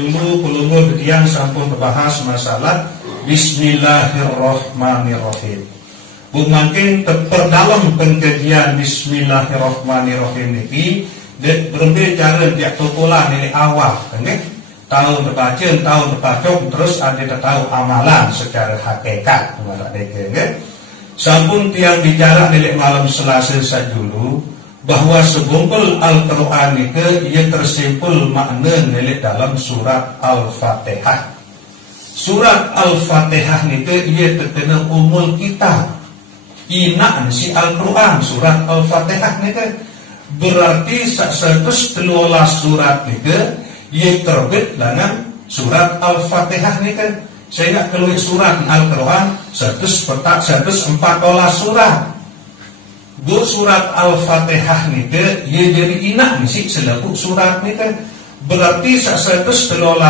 dulu kulungu yang sampun membahas masalah Bismillahirrahmanirrahim. Mungkin terdalam pengkajian Bismillahirrahmanirrahim ini berbagai cara dia tokolah dari awal, kan? Tahu terbaca, tahu terbaca, terus ada tahu amalan secara hakikat, kan? Sampun tiang bicara dari malam Selasa dulu bahwa segumpul Al-Quran itu ia tersimpul makna dari dalam surat Al-Fatihah. Surat Al-Fatihah itu ia terkena umul kita. Inaan si Al-Quran surat Al-Fatihah itu berarti 113 surat itu ia terbit dengan surat Al-Fatihah itu. Saya nak keluar surat Al-Quran 114 surat. Bu surat Al-Fatihah ni ke ia jadi inak mesti selaku surat ni kan berarti 113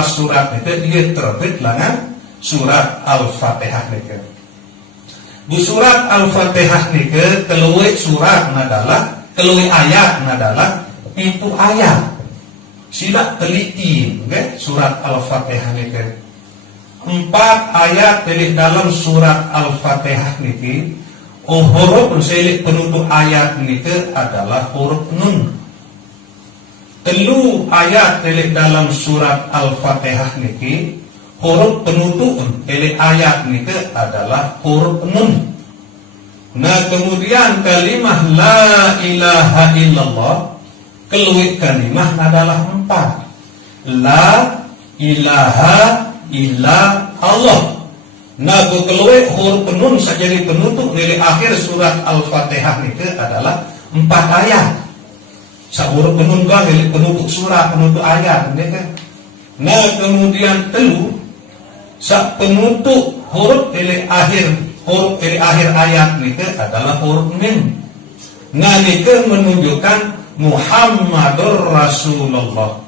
surat ni ke ia terbit dengan surat Al-Fatihah ni ke. Bu surat Al-Fatihah ni ke keluar surat adalah keluar ayat adalah itu ayat. Sila teliti okay? Surat Al-Fatihah ni ke 4 ayat dari dalam surat Al-Fatihah ni huruf selik penutup ayat ni adalah huruf nun. 3 ayat dari dalam surat Al-Fatihah ni huruf penutup dari ayat ni adalah huruf nun. Nah kemudian kalimah la ilaha illallah keluar kalimah adalah 4. La ilaha illa Allah. Nah keluar huruf nun saja di penutup dari akhir surat Al-Fatihah itu adalah 4 ayat. Huruf nun kan dari penutup surat, penutup ayat, kan? Nah kemudian telu sak penutup huruf dari akhir ayat itu adalah huruf mim. Nah itu menunjukkan Muhammadur Rasulullah.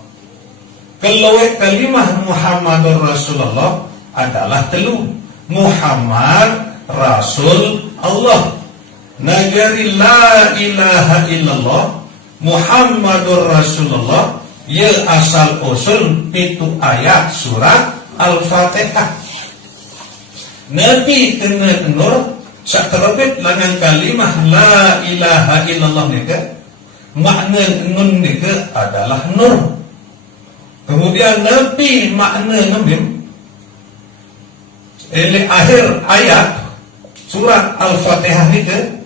Keluar kalimah Muhammadur Rasulullah adalah telu. Muhammad Rasul Allah. Nagari la ilaha illallah Muhammadur Rasulullah ya asal usul itu ayat surat Al-Fatihah. Nabi kena nur saterbit dengan kalimah la ilaha illallah nika makna nun nika adalah nur. Kemudian Nabi makna nabim akhir ayat surat Al-Fatihah itu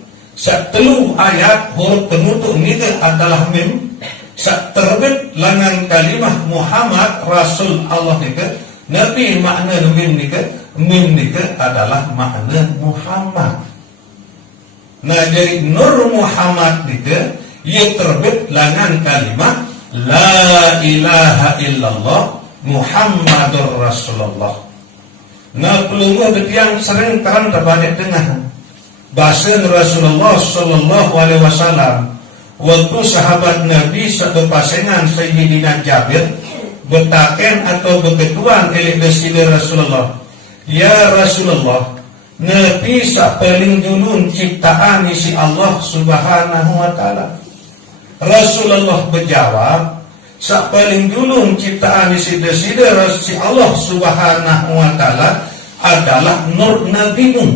telu ayat huruf penutup itu adalah mim. Terbit dengan kalimah Muhammad Rasul Allah itu Nabi makna mim itu adalah makna Muhammad. Nah jadi nur Muhammad itu ia terbit dengan kalimah la ilaha illallah Muhammadur Rasulullah. Nah pelungguh yang sering terang terbanyak dengan bahasa Rasulullah Sallallahu Alaihi Wasallam waktu sahabat Nabi satu pasangan Sayyidina Jabir bertaken atau berketuan oleh Rasulullah, ya Rasulullah, Nabi sak paling dulu ciptaan isi Allah Subhanahu Wa Taala. Rasulullah berjawab, sak paling dulu ciptaan isi Allah Subhanahu Wa Taala adalah nur nabimu.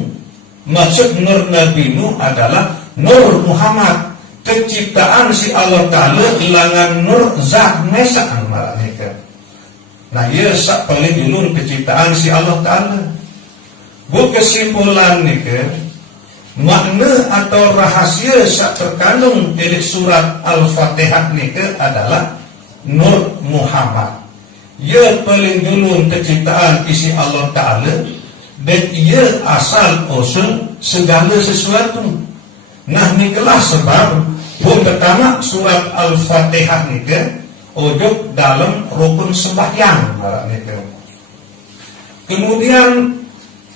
Maksud nur nabimu adalah nur Muhammad. Keciptaan si Allah Ta'ala ilangan nur zat mesaan malaikat. Nah ia sak paling dulu keciptaan si Allah Ta'ala. Bu kesimpulan ni ke makna atau rahasia sak terkandung di surat Al-Fatihah ni ke adalah nur Muhammad. Ia paling dulu keciptaan isi Allah Ta'ala dan ia asal usul segala sesuatu. Nah ni kelas sebab pun pertama surat Al-Fatihah ni ke ujuk dalam rukun sembahyang. Kemudian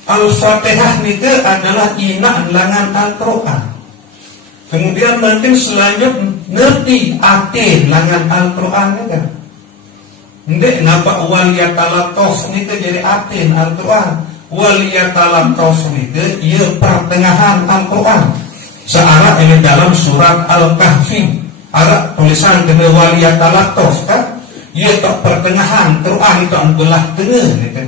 Al-Fatihah ni ke adalah inak langan Al-Quran. Kemudian nanti selanjutnya ngerti arti langan Al-Quran ni kan. Ndek nampak waliyatalatov ni ke jadi arti Al-Quran. Waliyatalatov ni ke ia pertengahan Al-Quran. Searah ini dalam surat Al-Kahfi. Arah tulisan kena waliyatalatov kan. ia tak pertengahan Quran itu belah tengah gitu.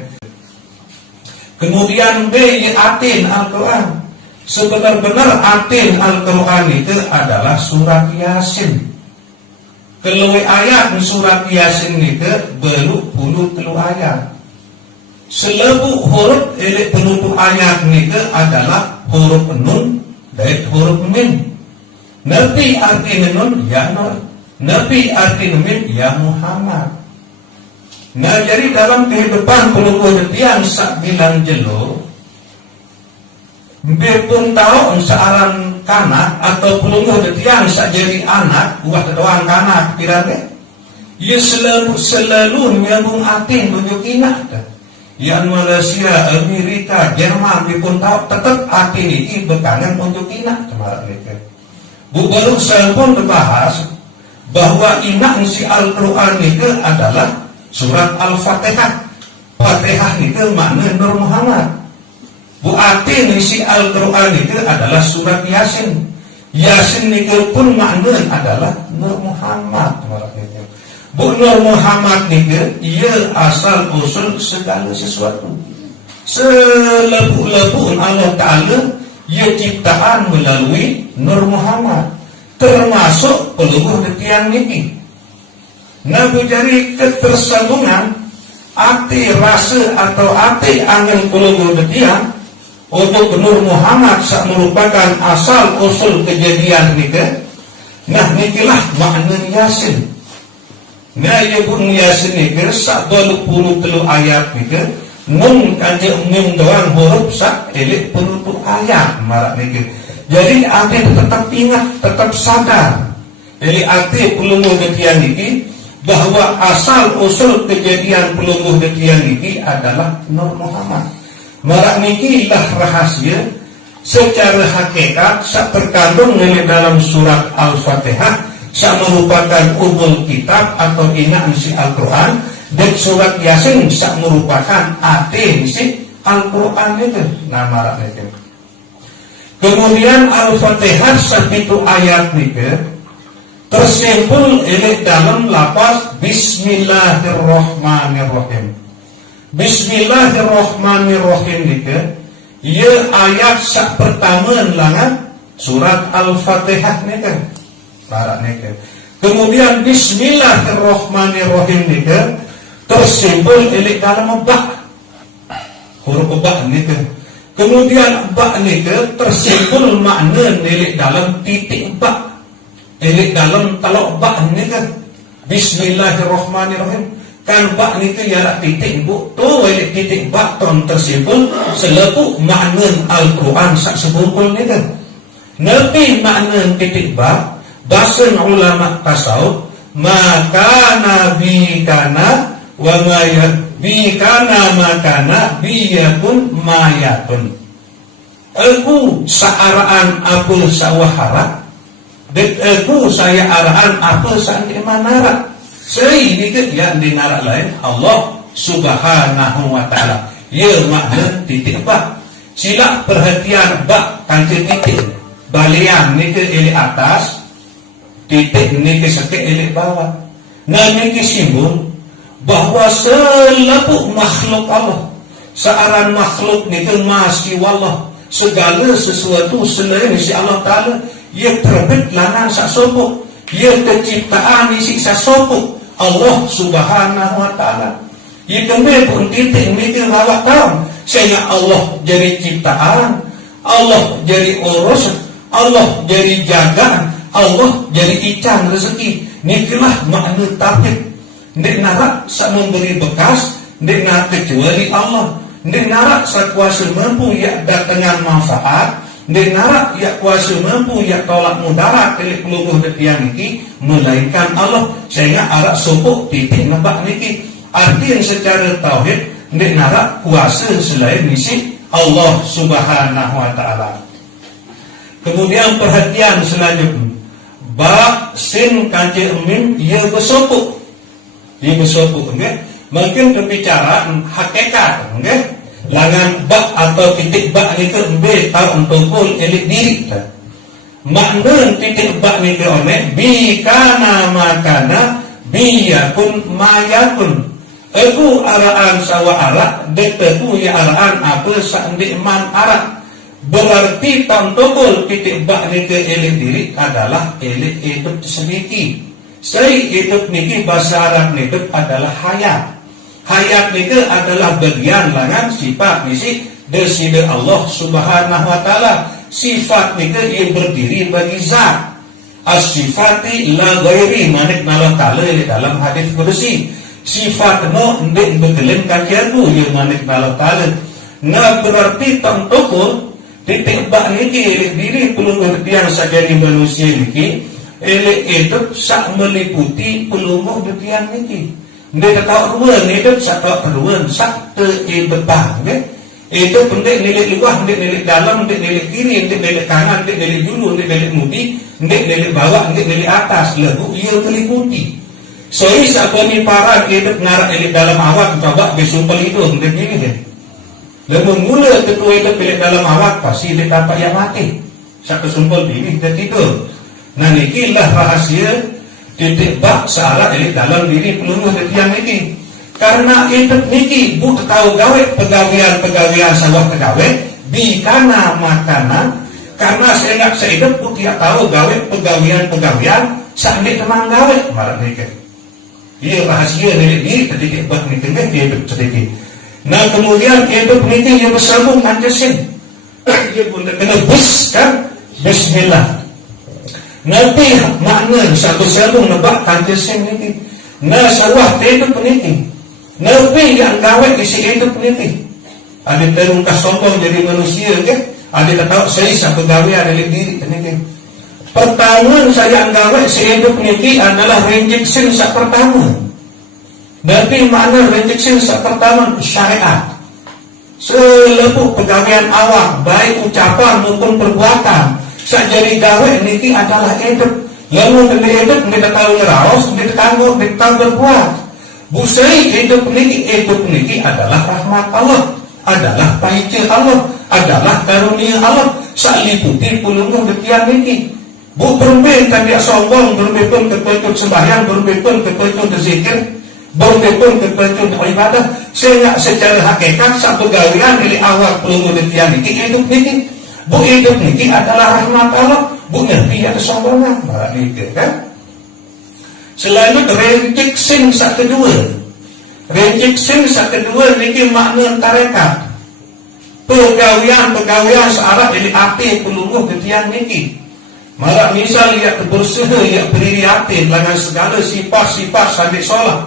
Kemudian B ia atin Al-Quran. Sebenar-benar atin Al-Quran itu adalah surat Yasin. Keluwe ayat surat Yasin itu beluk puluh telu ayat. Selebu huruf elek penutup ayat itu adalah huruf nun dan huruf min. Nabi arti nun ya Nur, Nabi arti min ya Muhammad. Nah jadi dalam kehidupan pelungguh detiang sak bilang jelo, biarpun tahu seorang kanak atau pelungguh detiang sak jadi anak, buah doang kanak pirane, ia selalu menyambung atin tunjuk inak. Yang Malaysia, Amerika, Jerman, biarpun tahu tetap atin ini berkangen tunjuk inak kemarin itu. Bu baru saya pun berbahas bahwa inak si Al-Quran itu adalah surat Al-Fatihah. Fatihah itu makna Nur Muhammad. Bu arti isi Al-Quran itu adalah surat Yasin. Yasin itu pun makna adalah Nur Muhammad. Bu Nur Muhammad itu ia asal usul segala sesuatu. Selebu-lebu Allah Ta'ala ia ciptaan melalui Nur Muhammad, termasuk pelungguh detiang ini. Nabi jadi ketersambungan arti rasa atau arti angin pelungguh detiang untuk Nur Muhammad sak merupakan asal usul kejadian nika. Nah nikilah makna Yasin. Nah ia pun Yasin nika sak 23 ayat nika. Nun kanjeng mim doang huruf sak elek penutup ayat marak nika. Jadi arti tetap ingat, tetap sadar. Jadi arti pelungguh detiang ini bahwa asal usul kejadian pelungguh detiang ini adalah Nur Muhammad. Marak niki lah rahasia secara hakikat sak terkandung di dalam surat Al-Fatihah, sak merupakan umul kitab atau inak isi Al-Quran, dan surat Yasin sak merupakan atin isi Al-Quran itu. Nah marak niki. Kemudian Al-Fatihah sakitu ayat niki tersimpul ini dalam lafaz Bismillahirrahmanirrahim. Bismillahirrahmanirrahim niki ia ayat sak pertama langan surat Al-Fatihah niki. Barak niki. Kemudian Bismillahirrahmanirrahim niki tersimpul ini dalam ba, huruf ba niki. Kemudian ba niki tersimpul makna niki dalam titik ba. Ini dalam kalau ba ini kan Bismillahirrahmanirrahim kan ba ini kan ya titik bu tu ini titik ba ton tersimpul selepu makna Al-Quran sak sebumpul ni kan. Nabi makna titik ba bahasa ulama tasawuf maka nabi kana wa mayat bi kana makana biyakun mayatun. Aku saaraan apul sawahara dan aku saya arahan apa saat manara. Saya ini ke yang di narak lain Allah Subhanahu wa ta'ala. Ya makna titik ba. Sila perhatian ba kanti titik. Balian ni ke eli atas, titik ni ke sekek eli bawah. Nah ni ke simbol bahwa selalu makhluk Allah, searan makhluk ni ke masih wallah, segala sesuatu selain si Allah Ta'ala ia terbit lanang sak sopuk, ia terciptaan isi sak sopuk Allah Subhanahu wa ta'ala. Ia kembali pun titik mikir awak tahu sehingga Allah jadi ciptaan, Allah jadi urus, Allah jadi jagaan, Allah jadi ican rezeki. Nikilah makna tauhid. Nek narak sak memberi bekas, nek narak kecuali Allah, nek narak sak kuasa mampu ya datangan manfaat, nek narak ya kuasa mampu ya tolak mudarat dari pelungguh detiang niki melainkan Allah. Sehingga arak sopuk titik nebak niki arti yang secara tauhid nek narak kuasa selain misi Allah Subhanahu wa ta'ala. Kemudian perhatian selanjutnya ba sin kaje mim ia bersopuk. Ia bersopuk nggih. Mungkin berbicara hakikat nggih. Langan ba atau titik ba niku be tahu untuk kul elik diri. Makna titik ba niku one bi kana makana biyakun mayakun. Aku araan sawa arak, deteku ya araan apa sandi man arak. Berarti tantokol titik bak ni ke elit diri adalah elit hidup sedikit. Saya hidup niki bahasa Arab hidup adalah hayat. Hayat niki adalah bagian langan sifat nisi deside Allah Subhanahu wa taala. Sifat niki yang berdiri bagi zat. As-sifati la ghairi manik nala ta'ala dalam hadis qudsi. Sifat no ndek bekelin kakiaku yang manik nala ta'ala. Nah berarti tantokol titik bak niki elit diri perlu ngertian sajari manusia niki elit hidup sak meliputi pelumuh detian niki. Dia tahu ruan hidup sak tahu ruan sak te betang ke. Hidup ndek nilik luah, ndek nilik dalam, ndek nilik kiri, ndek nilik kanan, ndek nilik dulu, ndek nilik mudi, ndek nilik bawah, ndek nilik atas. Lagu ia meliputi. Soi sabani paran hidup ngarak elit dalam awak coba besumpel itu ndek ini deh. Lalu mula ketua itu pilih dalam awak pasti dia dapat yang mati. Satu sumpel pilih dia tidur. Nah nikilah rahasia titik bak searah elit dalam diri peluluh detian niki. Karena hidup niki bu tahu gawe pegawian sawah kegawe bikana makana. Karena saya hidup bu tidak tahu gawe pegawian sambil teman gawe marah niki. Ia rahasia diri titik bak niki dia hidup sedikit. Nah kemudian hidup niki dia bersambung kancesin. Dia pun kena bus kan. Bismillah. Nanti makna satu sambung nebak kancesin niki. Nah sawah hidup niki. Nanti yang gawe isi hidup niki. Ada terungkas sombong jadi manusia kan. Ada tahu saya sampai gawe ada diri niki. Pertama saya gawe isi hidup niki adalah rejection sak pertama. Berarti makna rejection pertama syariat. Selepuk pegawaian awak, baik ucapan maupun perbuatan, sajari gawe niki adalah hidup. Lalu dari hidup kita tahu ngeraos, kita tahu berbuat. Busai hidup niki adalah rahmat Allah, adalah pahitnya Allah, adalah karunia Allah. Saliputi pulungan detian niki. Bu berumbin kan dia sombong, berumbin pun kepetun sembahyang, berumbin pun kepetun berzikir. Berbepun kepentingan ibadah sehingga secara hakikat satu gawian dari awal pelungu detian niki hidup niki. Bu hidup niki adalah rahmat Allah. Bu ngerti ada sombongan malah niki kan. Selain itu rejection sak kedua. Rejection sak kedua niki makna tarekat. Pegawian searah dari api pelungu detian niki. Malah misal ia kebersihan, ia berdiri hati dengan segala sifat-sifat sampai sholat.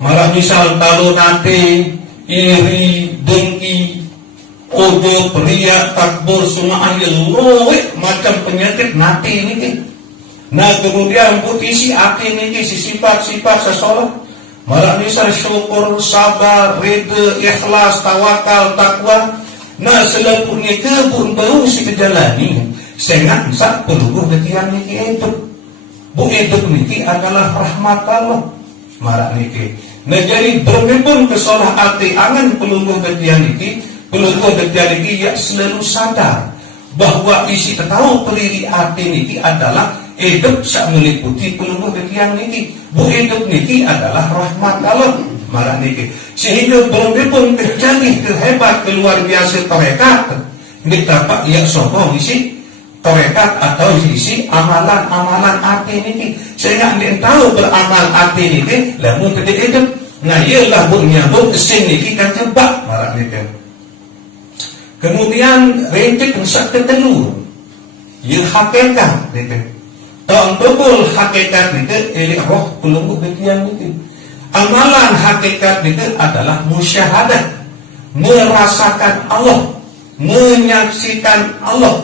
Malah misal kalau nanti iri, dengki, ojo, periak, takbur, semua ahli loik macam penyakit nanti ini. Nah kemudian isi hati ini si sifat-sifat sesolah. Malah misal syukur, sabar, rida, ikhlas, tawakal, takwa. Nah selalu ni kebun baru si kejalani. Sehingga bisa peluruh detian niki hidup. Bu hidup niki adalah rahmat Allah. Malah niki. Nah jadi bermepun kesolah hati angan pelungguh detian niki ya selalu sadar bahwa isi tahu peliri hati niki adalah hidup sak meliputi pelungguh detian niki. Bu hidup niki adalah rahmat Allah. Malah niki sehingga bermepun terjadi kehebat keluar biasa tarekat ini dapat ia sombong isi tarekat atau isi amalan hati niki sehingga dia tahu beramal hati niki lamun tidak hidup. Nah ialah bunnya kesin niki kan jebak marah niki. Kemudian rentik sak ketelu ia hakikat niki. Tahun betul hakikat niki elik roh pelungguh detian niki. Amalan hakikat niki adalah musyahadah, merasakan Allah, menyaksikan Allah.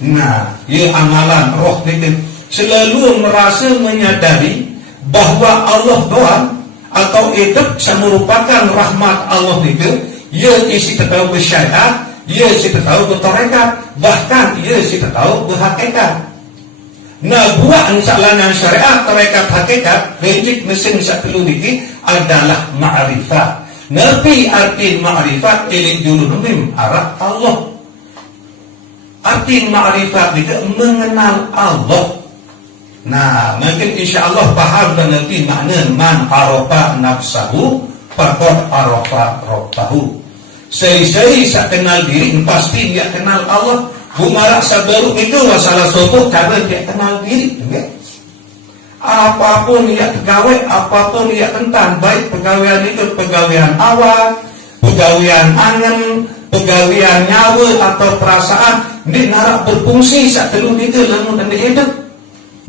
Nah, ia amalan roh niki selalu merasa menyadari bahwa Allah doang atau hidup merupakan rahmat Allah niki. Ia isi tahu bersyariat, ia isi tahu bertarekat, bahkan ia isi tahu berhakikat. Nah, buat insyaAllah syariat, tarekat, hakikat, rejik mesin satu niki adalah ma'rifat. Nabi arti ma'rifat ilik julunumim arah Allah. Arti ma'rifat itu mengenal Allah. Nah, mungkin insya Allah paham dan ngerti makna man arafa nafsahu faqad arafa rabbahu. Sei-sei sak kenal diri pasti dia kenal Allah. Bumarak sabaru itu masalah sopo karena dia kenal diri, enggak? Apapun ia pegawai, apapun ia tentang, baik pegawaian itu pegawaian awal, pegawaian angen, pegawaian nyawa atau perasaan, ini narak berfungsi saat telu itu lamun dan hidup.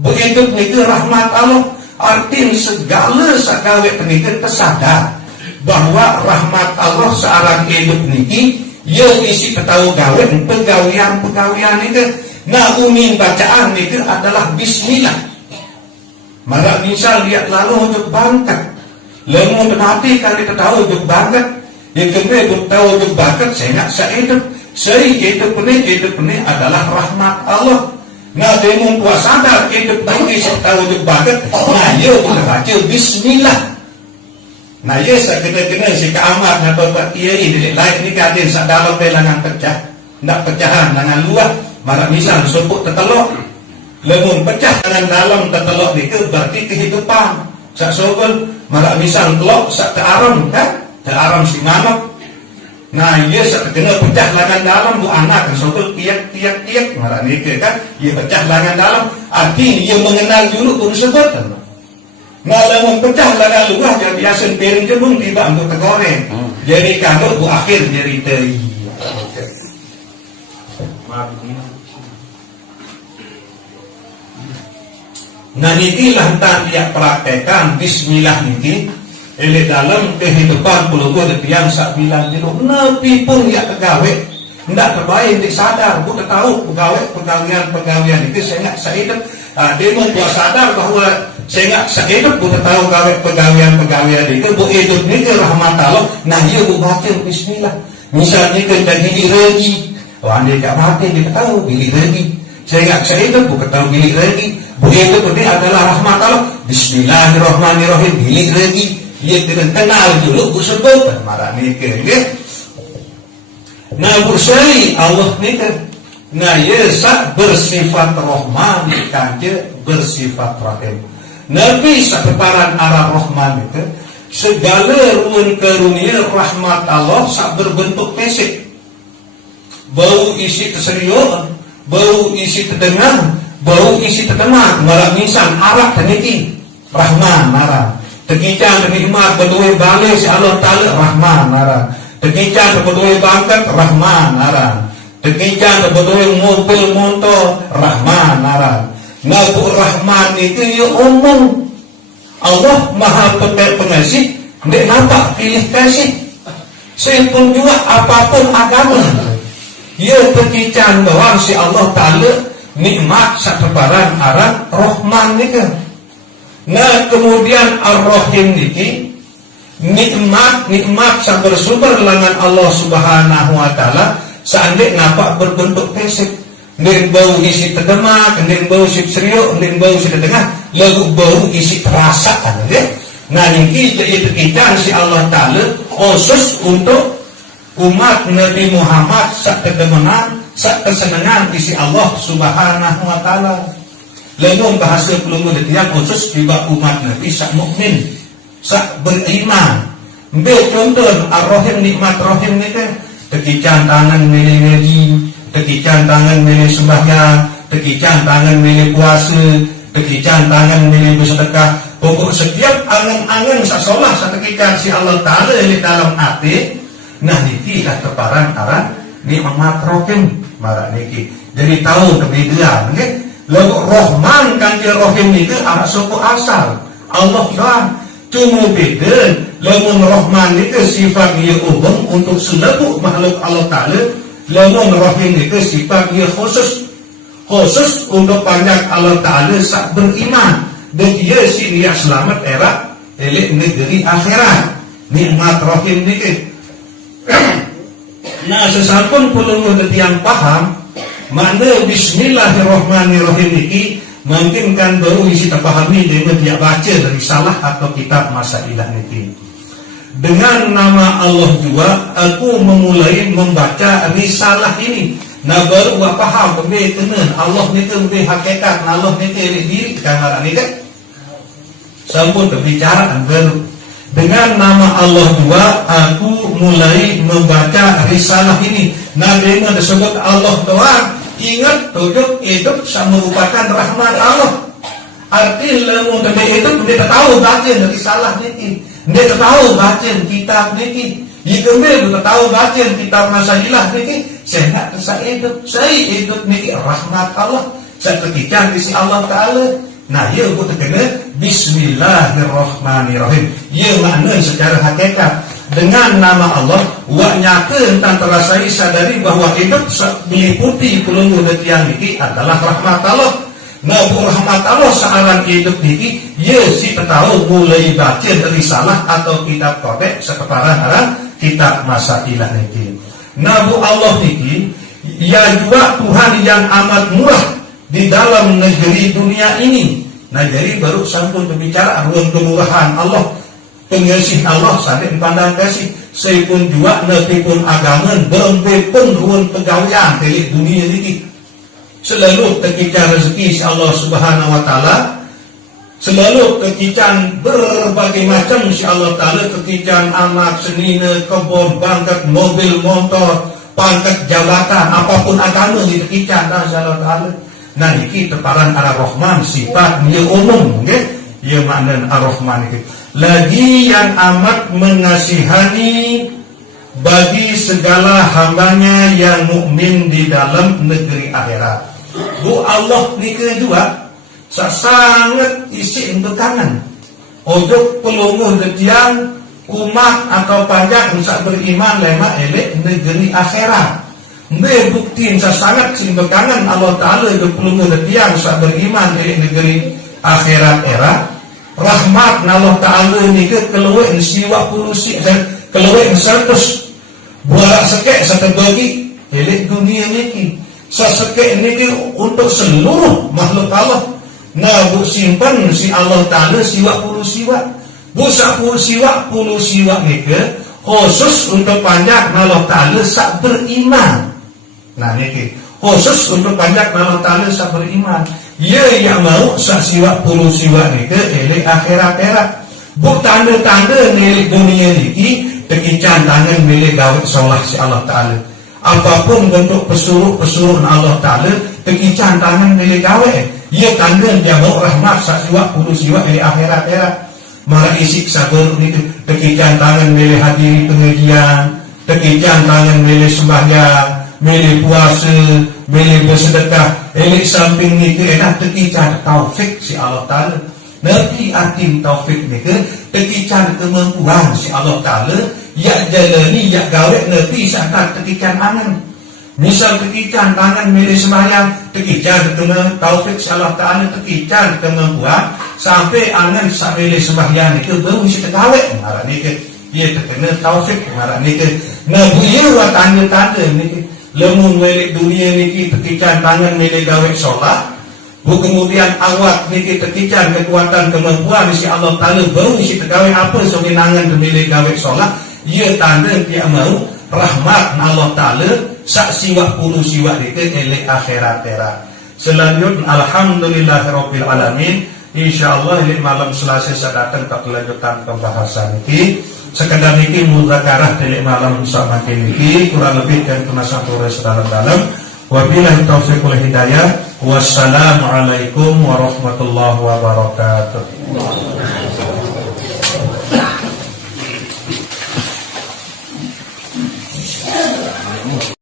Berhidup itu rahmat Allah. Artinya segala sakawai penikin tersadar bahwa rahmat Allah seorang hidup niki, ia isi ketahu gawe pegawaian itu. Nah, umum bacaan itu adalah Bismillah. Maka misal lihat lalu untuk bangkat, lalu berarti kali tahu untuk bangkat, yang kedua tahu untuk bangkat, saya hidup ini adalah rahmat Allah. Nah, dia membuat sadar hidup tahu untuk bangkat. Nah, ia boleh baca Bismillah. Nah, ia kena si keamat atau pak kiai di lain ni kadin sak dalam belangan pecah, nak pecahan dengan luar. Maka misal sebut tertelok. Lemun pecah dengan dalam tertelok itu berarti kehidupan. Sak sobel, malah misal telok sak kearam kan? Kearam si mamak. Nah, ia sak kena pecah lengan dalam bu anak sobel tiak, malah nikah kan? Ia pecah lengan dalam, artinya ia mengenal dulu pun sebut kan? Nah, lemun pecah lengan luar jadi biasa piring jebung tiba untuk tegoreng. Jadi kandung bu akhir jadi teri. Maaf ini. Nah, inilah tak dia praktekan Bismillah niki ele dalam kehidupan puluh yang sak bilang gitu. Nabi pun dia pegawai ndak terbaik dia sadar, bukan tahu pegawaian itu saya nggak hidup. Dia membuat sadar bahwa saya nggak hidup, bukan tahu pegawaian itu bu hidup ni ke rahmat Allah. Nah, ia bu baca Bismillah. Misalnya kita gili lagi, wah dia tak mati dia tahu gili lagi. Saya nggak hidup, bukan tahu gili lagi. Begitu ini adalah rahmat Allah. Bismillahirrahmanirrahim. Gilik lagi. Ia tidak kenal dulu sebut marah nikah. Nah, bersai Allah nikah. Nah, ia bersifat rahman kanje bersifat rahim. Nabi sakeparan arah rahman itu segala ruang karunia rahmat Allah sak berbentuk fisik. Bau isi keseriusan, bau isi terdengar, bau isi terdengar, malah misal arak teniki rahman marah. Tekican nikmat berdua balik si Allah Ta'ala rahman marah. Tekican berdua bangkat rahman marah. Tekican berdua mobil motor rahman marah. Nabi rahman itu ya umum. Allah maha pengasih, tidak nampak pilih kasih. Saya pun juga apapun agama, ia tekican bahwa si Allah Ta'ala nikmat sakeparan arah rahman nika. Nah, kemudian ar-rahim niki nikmat sak bersumber lengan Allah Subhanahu wa taala seandainya nampak berbentuk fisik. Nek bau isi terdemak, nek bau isi seriuk, nek bau isi terdengar, lalu bau isi perasaan ya. Nah, niki itu kita si Allah Ta'ala khusus untuk umat Nabi Muhammad sak kedemenan, sak kesenangan isi Allah Subhanahu wa taala. Lalu bahasa pelunggu detiak khusus tiba umat Nabi sak mukmin, sak beriman. Ambil contoh ar-rahim nikmat rahim ni kan, tekican tangan milih tekican tangan milih sembahyang, tekican tangan milih puasa, tekican tangan milih bersedekah. Pokok setiap angan-angan sasolah satekican si Allah Ta'ala di dalam hati. Nah, niki lah keparan arah nikmat rahim marah niki. Jadi tahu kebedaan, okay? Lalu Rahman kanji Rahim itu arah suku asal Allah doang. Cuma beda lalu Rahman itu sifat dia umum untuk seluruh makhluk Allah Ta'ala. Lalu Rahim itu sifat dia khusus untuk banyak Allah Ta'ala sak beriman. Dan dia si dia selamat era elek negeri akhirat. Nikmat Rahim ini. Nah, sesampun perlu yang paham makna Bismillahirrahmanirrahim ini, mungkin kan baru isi terpahami dengan dia baca dari salah atau kitab Masailah ini. Dengan nama Allah juga aku memulai membaca risalah ini. Nah baru buat faham lebih kena Allah ni ke lebih hakikat, Allah ni ke diri kamar ni kan. Sampun berbicara baru dengan nama Allah juga aku mulai membaca risalah ini. Nah dengan disebut Allah Tuhan, ingat tujuh hidup merupakan rahmat Allah. Arti lemu tadi hidup dia tahu baca risalah ni, dia tahu baca kitab ni. Jika dia tahu baca kitab masalah ni, saya nak saya hidup ni rahmat Allah. Saya ketika di sisi Allah Taala. Nah, ia pun terkena Bismillahirrahmanirrahim. Ia makna secara hakikat dengan nama Allah wa nyata tentang terasai sadari bahawa hidup meliputi pelunggu detiang ini adalah rahmat Allah. Nah, rahmat Allah searan hidup ini ia si tahu mulai baca risalah atau kitab kodek sekepara kitab masailah ini. Nah, Allah ini ia juga Tuhan yang amat murah di dalam negeri dunia ini. Nah jadi baru sampun berbicara ruang kemurahan Allah, pengasih Allah sampai pandang kasih. Saya pun juga nabi pun agama berempat pun ruang pegawaian di dunia ini. Selalu ketika rezeki si Allah Subhanahu Wa Taala, selalu ketika berbagai macam si Allah Taala, ketika anak senina kebun bangkat mobil motor pangkat jabatan apapun agama di ketika si Allah Taala. Nah ini terparan Ar-Rahman sifat dia umum, okay? Ia makna Ar-Rahman itu. Lagi yang amat mengasihani bagi segala hambanya yang mukmin di dalam negeri akhirat. Bu Allah ni kedua sangat isi untuk tangan. Ojo pelunguh detiang umat atau pajak bisa beriman lema elek negeri akhirat. Dia bukti sangat simbekangan Allah Ta'ala ke pelungu detiang saat beriman di negeri akhirat era rahmat Allah Ta'ala ni ke keluar siwa pulusi dan keluar 100 buat sekek satu bagi elek dunia ni sesekek ni untuk seluruh makhluk Allah. Nah bu simpan si Allah Ta'ala siwa pulusiwa bu puluh siwa ni ke khusus untuk panjang Allah Ta'ala saat beriman. Nah ini khusus untuk banyak Allah Ta'ala saat beriman. Ia yang mau sak siwa puluh siwa ni ke elek akhirat era. Buk tanda-tanda milik dunia ni tekican tangan milik gawat solah si Allah Ta'ala. Apapun bentuk pesuruh Allah Ta'ala tekican tangan milik gawat. Ia tanda dia mau rahmat sak siwa puluh siwa elek akhirat era. Mara isik sabar ni tekican tangan milik hadiri pengajian, tekican tangan milik sembahyang, milih puasa, milih bersedekah, elok samping ni ke enak tekican taufik si Allah Ta'ala. Nabi atim taufik ni ke tekican kemampuan si Allah Ta'ala. Ya jalani, ya gawet Nabi saat tekican tangan. Misal tekican tangan milih sembahyang, tekican taufik si Allah Ta'ala, tekican kemampuan sampai angan sak milih sembahyang ni ke baru si tegawet. Marah ni ke ia terkena taufik marah ni ke. Nabi ia buat tanda-tanda ni ke. Lemun milik dunia niki tekican tangan milik gawek solat. Bu kemudian awak niki tekican kekuatan kemampuan si Allah Ta'ala baru si tegawai apa sebagai nangan milik gawek solat. Ia tanda dia mau rahmat Allah Ta'ala sak siwa puluh siwa niki elek akhirat era. Selanjutnya alhamdulillahirabbil alamin. Insyaallah ini malam Selasa saya datang ke kelanjutan pembahasan ini. Sekedar niki muzakarah dari malam sama niki kurang lebih dan kena satu dalam-dalam. Wabillahi taufiq wal hidayah. Wassalamualaikum warahmatullahi wabarakatuh.